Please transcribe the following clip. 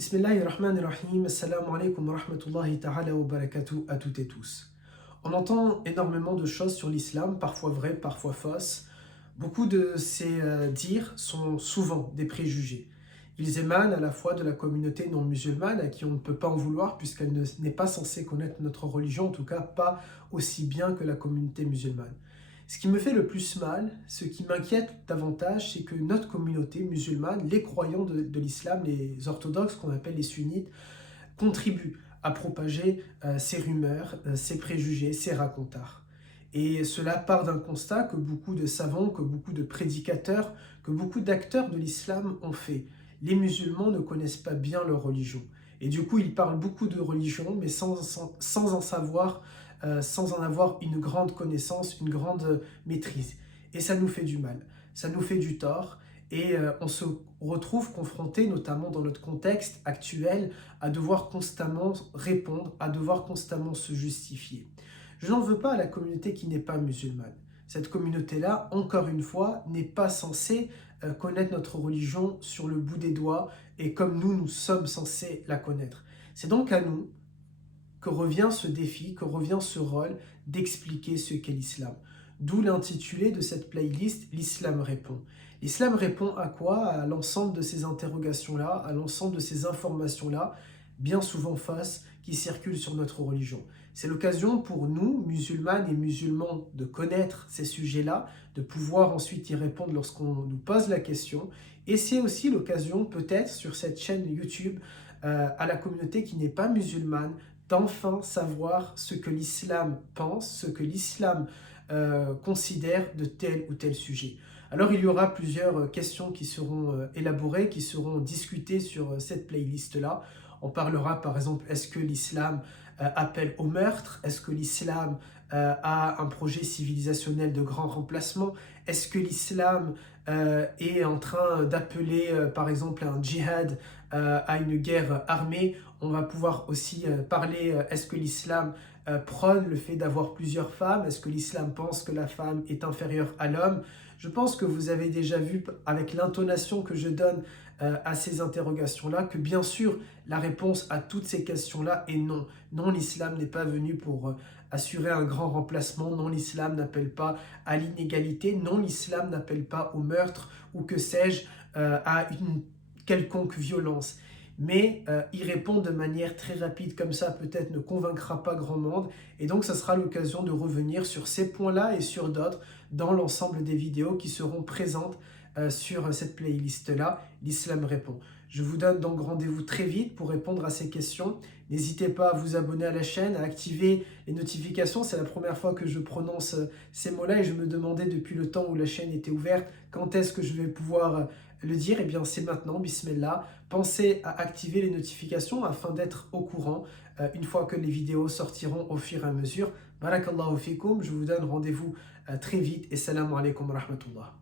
Bismillahirrahmanirrahim. Assalamu alaikum wa rahmatullahi ta'ala wa barakatuh à toutes et tous. On entend énormément de choses sur l'islam, parfois vraies, parfois fausses. Beaucoup de ces dires sont souvent des préjugés. Ils émanent à la fois de la communauté non musulmane, à qui on ne peut pas en vouloir puisqu'elle n'est pas censée connaître notre religion, en tout cas pas aussi bien que la communauté musulmane. Ce qui me fait le plus mal, ce qui m'inquiète davantage, c'est que notre communauté musulmane, les croyants de l'islam, les orthodoxes qu'on appelle les sunnites, contribuent à propager ces rumeurs, ces préjugés, ces racontards. Et cela part d'un constat que beaucoup de savants, que beaucoup de prédicateurs, que beaucoup d'acteurs de l'islam ont fait. Les musulmans ne connaissent pas bien leur religion. Et du coup, ils parlent beaucoup de religion, mais sans en savoir, sans en avoir une grande connaissance, une grande maîtrise. Et ça nous fait du mal, ça nous fait du tort. Et on se retrouve confronté, notamment dans notre contexte actuel, à devoir constamment répondre, à devoir constamment se justifier. Je n'en veux pas à la communauté qui n'est pas musulmane. Cette communauté-là, encore une fois, n'est pas censée connaître notre religion sur le bout des doigts et comme nous sommes censés la connaître. C'est donc à nous que revient ce défi, que revient ce rôle d'expliquer ce qu'est l'islam. D'où l'intitulé de cette playlist, l'islam répond. L'islam répond à quoi? À l'ensemble de ces interrogations-là, à l'ensemble de ces informations-là, bien souvent fausses, qui circulent sur notre religion. C'est l'occasion pour nous, musulmanes et musulmans, de connaître ces sujets-là, de pouvoir ensuite y répondre lorsqu'on nous pose la question. Et c'est aussi l'occasion, peut-être, sur cette chaîne YouTube, à la communauté qui n'est pas musulmane, d'enfin savoir ce que l'islam pense, ce que l'islam considère de tel ou tel sujet. Alors il y aura plusieurs questions qui seront élaborées, qui seront discutées sur cette playlist-là. On parlera par exemple, est-ce que l'islam appelle au meurtre? Est-ce que l'islam a un projet civilisationnel de grand remplacement? Est-ce que l'islam est en train d'appeler par exemple à un djihad, à une guerre armée? On va pouvoir aussi parler, est-ce que l'islam prône le fait d'avoir plusieurs femmes? Est-ce que l'islam pense que la femme est inférieure à l'homme? Je pense que vous avez déjà vu avec l'intonation que je donne à ces interrogations-là que bien sûr la réponse à toutes ces questions-là est non. Non, l'islam n'est pas venu pour assurer un grand remplacement. Non, l'islam n'appelle pas à l'inégalité. Non, l'islam n'appelle pas au meurtre ou que sais-je, à une quelconque violence. Mais y répondre de manière très rapide comme ça peut-être ne convaincra pas grand monde et donc ça sera l'occasion de revenir sur ces points-là et sur d'autres dans l'ensemble des vidéos qui seront présentes sur cette playlist-là, l'Islam répond. Je vous donne donc rendez-vous très vite pour répondre à ces questions. N'hésitez pas à vous abonner à la chaîne, à activer les notifications. C'est la première fois que je prononce ces mots-là et je me demandais depuis le temps où la chaîne était ouverte, quand est-ce que je vais pouvoir le dire? Eh bien c'est maintenant, bismillah. Pensez à activer les notifications afin d'être au courant une fois que les vidéos sortiront au fur et à mesure. Barakallahu fikum, je vous donne rendez-vous très vite et salam alaikum wa rahmatullah.